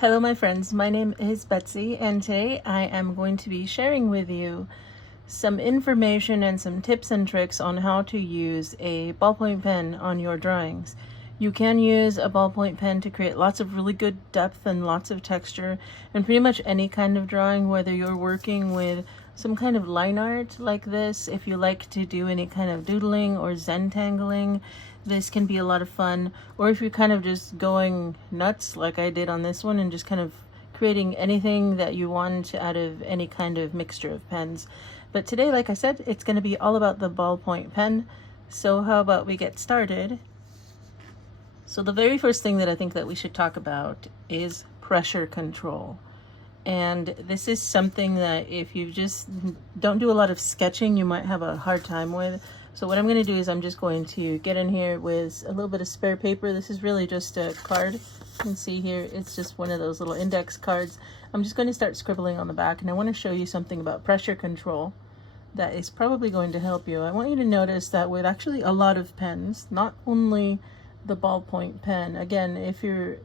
Hello my friends, my name is Betsy and today I am going to be sharing with you some information and some tips and tricks on how to use a ballpoint pen on your drawings. You can use a ballpoint pen to create lots of really good depth and lots of texture and pretty much any kind of drawing, whether you're working with some kind of line art like this. If you like to do any kind of doodling or Zentangling, this can be a lot of fun. Or if you're kind of just going nuts like I did on this one and just kind of creating anything that you want out of any kind of mixture of pens. But today, like I said, it's going to be all about the ballpoint pen. So how about we get started? So the very first thing that I think that we should talk about is pressure control. And this is something that if you just don't do a lot of sketching, you might have a hard time with. So what I'm going to do is I'm just going to get in here with a little bit of spare paper. This is really just a card. You can see here, it's just one of those little index cards. I'm just going to start scribbling on the back, and I want to show you something about pressure control that is probably going to help you. I want you to notice that with actually a lot of pens, not only the ballpoint pen. Again, if you're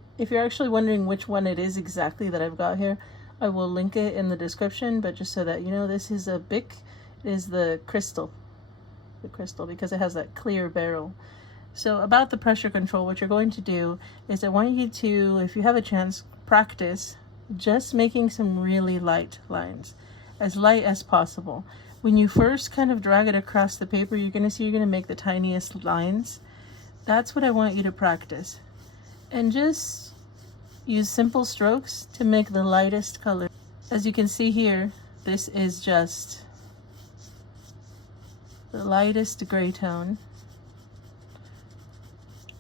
actually wondering which one it is exactly that I've got here, I will link it in the description, but just so that you know, this is a Bic, is the crystal, because it has that clear barrel. So about the pressure control, what you're going to do is I want you to, if you have a chance, practice just making some really light lines, as light as possible. When you first kind of drag it across the paper, you're going to see you're going to make the tiniest lines. That's what I want you to practice. And just use simple strokes to make the lightest color. As you can see here, this is just the lightest gray tone.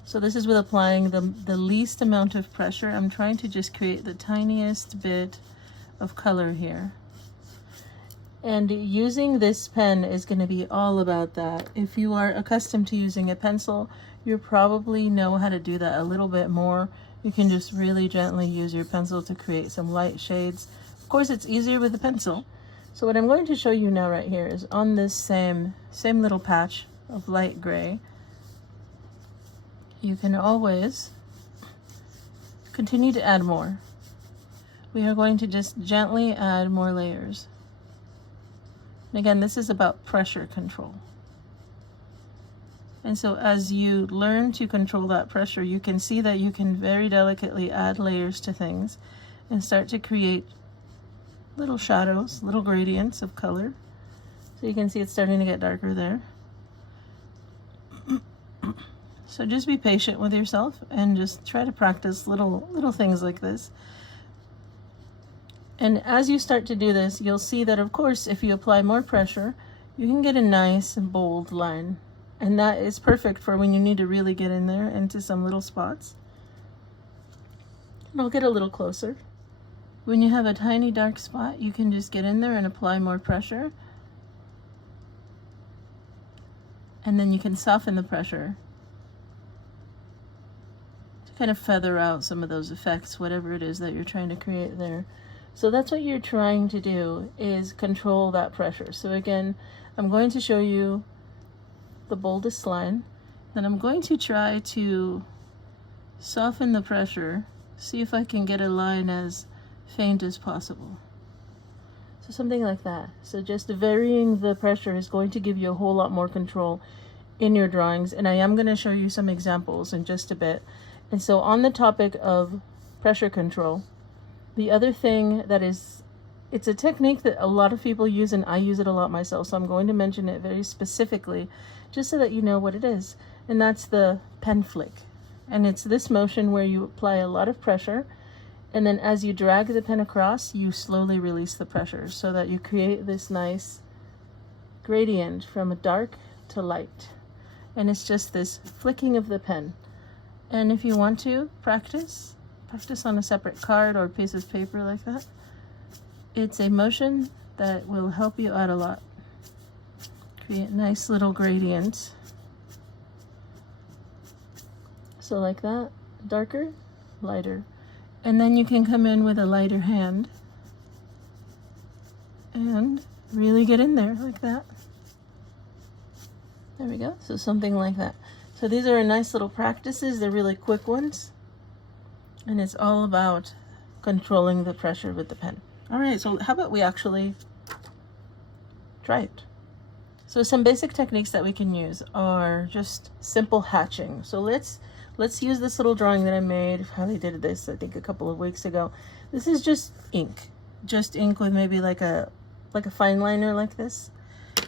So this is with applying the least amount of pressure. I'm trying to just create the tiniest bit of color here. And using this pen is going to be all about that. If you are accustomed to using a pencil, you probably know how to do that a little bit more. You can just really gently use your pencil to create some light shades. Of course, it's easier with a pencil. So what I'm going to show you now right here is on this same little patch of light gray, you can always continue to add more. We are going to just gently add more layers. And again, this is about pressure control. And so as you learn to control that pressure, you can see that you can very delicately add layers to things and start to create little shadows, little gradients of color. So you can see it's starting to get darker there. So just be patient with yourself and just try to practice little things like this. And as you start to do this, you'll see that, of course, if you apply more pressure, you can get a nice bold line. And that is perfect for when you need to really get in there into some little spots. And I'll get a little closer. When you have a tiny dark spot, you can just get in there and apply more pressure. And then you can soften the pressure to kind of feather out some of those effects, whatever it is that you're trying to create there. So that's what you're trying to do, is control that pressure. So again, I'm going to show you the boldest line, then I'm going to try to soften the pressure, see if I can get a line as faint as possible. So something like that. So just varying the pressure is going to give you a whole lot more control in your drawings, and I am going to show you some examples in just a bit. And so on the topic of pressure control, the other thing that is, it's a technique that a lot of people use, and I use it a lot myself, so I'm going to mention it very specifically just so that you know what it is. And that's the pen flick. And it's this motion where you apply a lot of pressure, and then as you drag the pen across, you slowly release the pressure so that you create this nice gradient from dark to light. And it's just this flicking of the pen. And if you want to practice on a separate card or piece of paper like that, it's a motion that will help you out a lot. Create nice little gradients. So like that, darker, lighter. And then you can come in with a lighter hand and really get in there like that. There we go. So something like that. So these are nice little practices. They're really quick ones. And it's all about controlling the pressure with the pen. All right, so how about we actually try it? So some basic techniques that we can use are just simple hatching. So let's use this little drawing that I made. I did this, I think, a couple of weeks ago. This is just ink with maybe like a fine liner like this.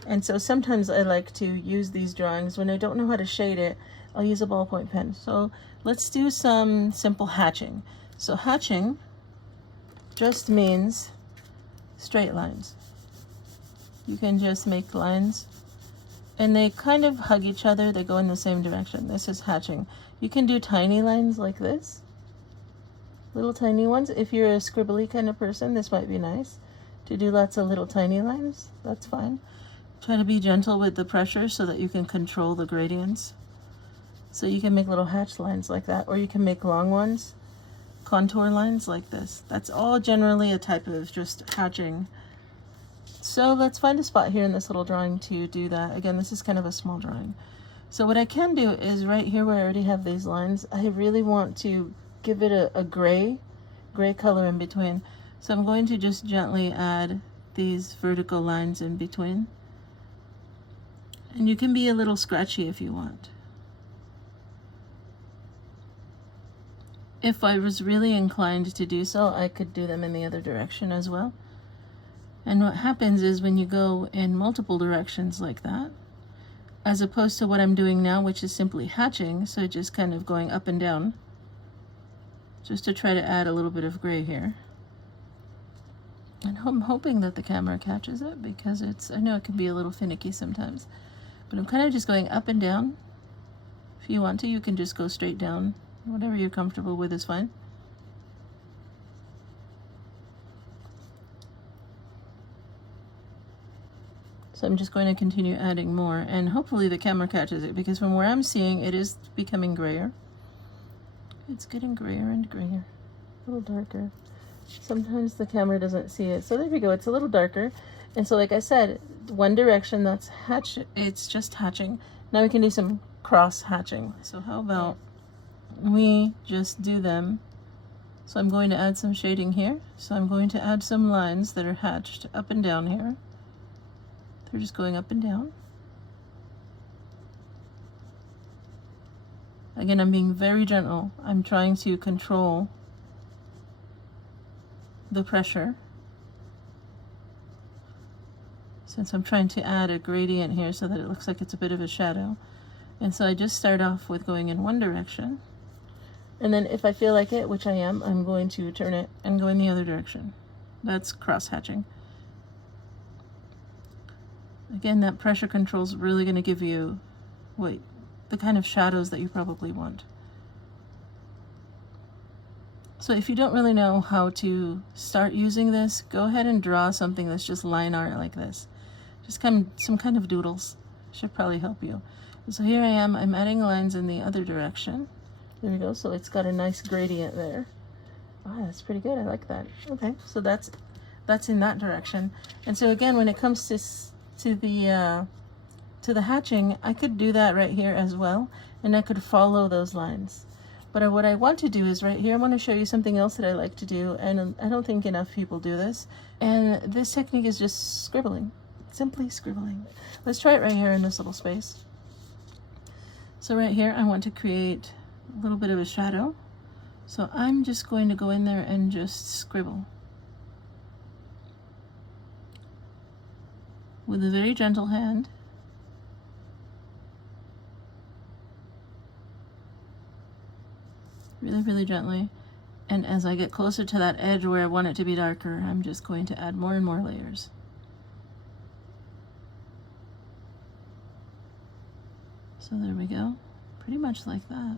And so sometimes I like to use these drawings when I don't know how to shade it. I'll use a ballpoint pen. So let's do some simple hatching. So hatching just means straight lines. You can just make lines and they kind of hug each other. They go in the same direction. This is hatching. You can do tiny lines like this, little tiny ones. If you're a scribbly kind of person, this might be nice to do lots of little tiny lines. That's fine. Try to be gentle with the pressure so that you can control the gradients. So you can make little hatch lines like that, or you can make long ones, contour lines like this. That's all generally a type of just hatching. So let's find a spot here in this little drawing to do that. Again, this is kind of a small drawing. So what I can do is right here where I already have these lines, I really want to give it a gray color in between. So I'm going to just gently add these vertical lines in between. And you can be a little scratchy if you want. If I was really inclined to do so, I could do them in the other direction as well. And what happens is when you go in multiple directions like that, as opposed to what I'm doing now, which is simply hatching, so just kind of going up and down, just to try to add a little bit of gray here. And I'm hoping that the camera catches it, because I know it can be a little finicky sometimes. But I'm kind of just going up and down. If you want to, you can just go straight down. Whatever you're comfortable with is fine. So I'm just going to continue adding more, and hopefully the camera catches it, because from where I'm seeing, it is becoming grayer. It's getting grayer and grayer, a little darker. Sometimes the camera doesn't see it. So there we go, it's a little darker. And so like I said, one direction, that's hatch, it's just hatching. Now we can do some cross hatching. So how about we just do them? So I'm going to add some shading here. So I'm going to add some lines that are hatched up and down here. They're just going up and down. Again, I'm being very gentle. I'm trying to control the pressure, since I'm trying to add a gradient here so that it looks like it's a bit of a shadow. And so I just start off with going in one direction, and then if I feel like it, which I am, I'm going to turn it and go in the other direction. That's cross hatching. Again, that pressure control is really going to give you the kind of shadows that you probably want. So if you don't really know how to start using this, go ahead and draw something that's just line art like this. Just some kind of doodles should probably help you. So here I am, I'm adding lines in the other direction. There we go, so it's got a nice gradient there. Ah, that's pretty good, I like that. Okay, so that's in that direction. And so again, when it comes to the hatching, I could do that right here as well, and I could follow those lines. But what I want to do is right here, I want to show you something else that I like to do, and I don't think enough people do this. And this technique is just scribbling, simply scribbling. Let's try it right here in this little space. So right here, I want to create a little bit of a shadow. So I'm just going to go in there and just scribble with a very gentle hand. Really, really gently. And as I get closer to that edge where I want it to be darker, I'm just going to add more and more layers. So there we go, pretty much like that.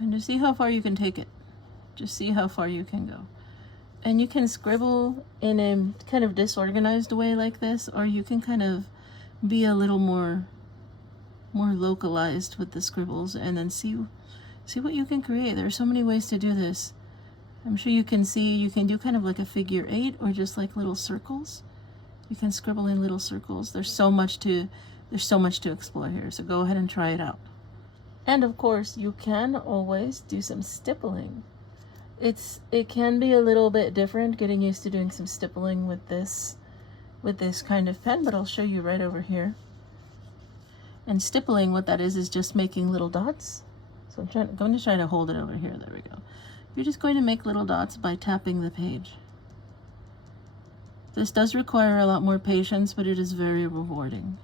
And just see how far you can take it. Just see how far you can go. And you can scribble in a kind of disorganized way like this, or you can kind of be a little more localized with the scribbles, and then see what you can create. There are so many ways to do this. I'm sure you can see, you can do kind of like a figure 8, or just like little circles. You can scribble in little circles. There's so much to explore here, so go ahead and try it out. And of course, you can always do some stippling. It can be a little bit different getting used to doing some stippling with this kind of pen, but I'll show you right over here. And stippling, what that is just making little dots. So I'm going to try to hold it over here. There we go. You're just going to make little dots by tapping the page. This does require a lot more patience, but it is very rewarding.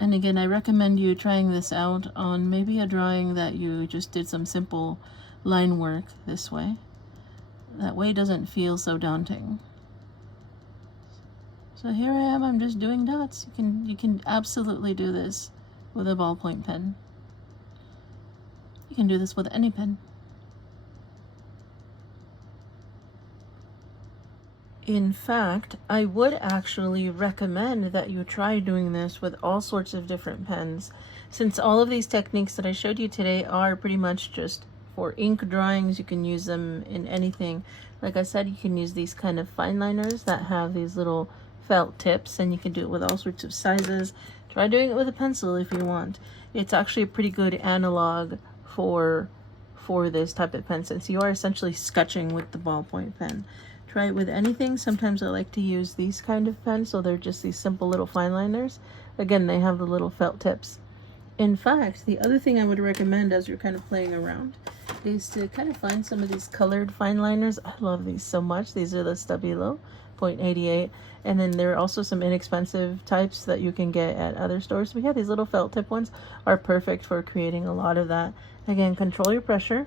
And again, I recommend you trying this out on maybe a drawing that you just did some simple line work this way. That way it doesn't feel so daunting. So here I am, I'm just doing dots. You can absolutely do this with a ballpoint pen. You can do this with any pen. In fact, I would actually recommend that you try doing this with all sorts of different pens, since all of these techniques that I showed you today are pretty much just for ink drawings. You can use them in anything. Like I said, you can use these kind of fine liners that have these little felt tips, and you can do it with all sorts of sizes. Try doing it with a pencil if you want. It's actually a pretty good analog for this type of pen, since you are essentially sketching with the ballpoint pen. Try it with anything. Sometimes I like to use these kind of pens, so they're just these simple little fine liners. Again, they have the little felt tips. In fact, the other thing I would recommend as you're kind of playing around is to kind of find some of these colored fine liners. I love these so much. These are the Stabilo 0.88, and then there are also some inexpensive types that you can get at other stores. But yeah, these little felt tip ones are perfect for creating a lot of that. Again, control your pressure.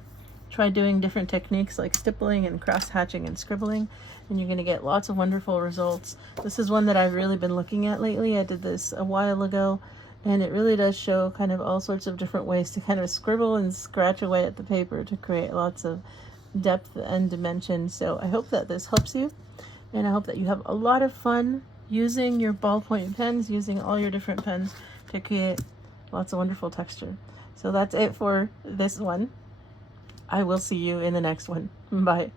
Try doing different techniques like stippling and cross hatching and scribbling, and you're going to get lots of wonderful results. This is one that I've really been looking at lately. I did this a while ago, and it really does show kind of all sorts of different ways to kind of scribble and scratch away at the paper to create lots of depth and dimension. So I hope that this helps you, and I hope that you have a lot of fun using your ballpoint pens, using all your different pens to create lots of wonderful texture. So that's it for this one. I will see you in the next one. Bye.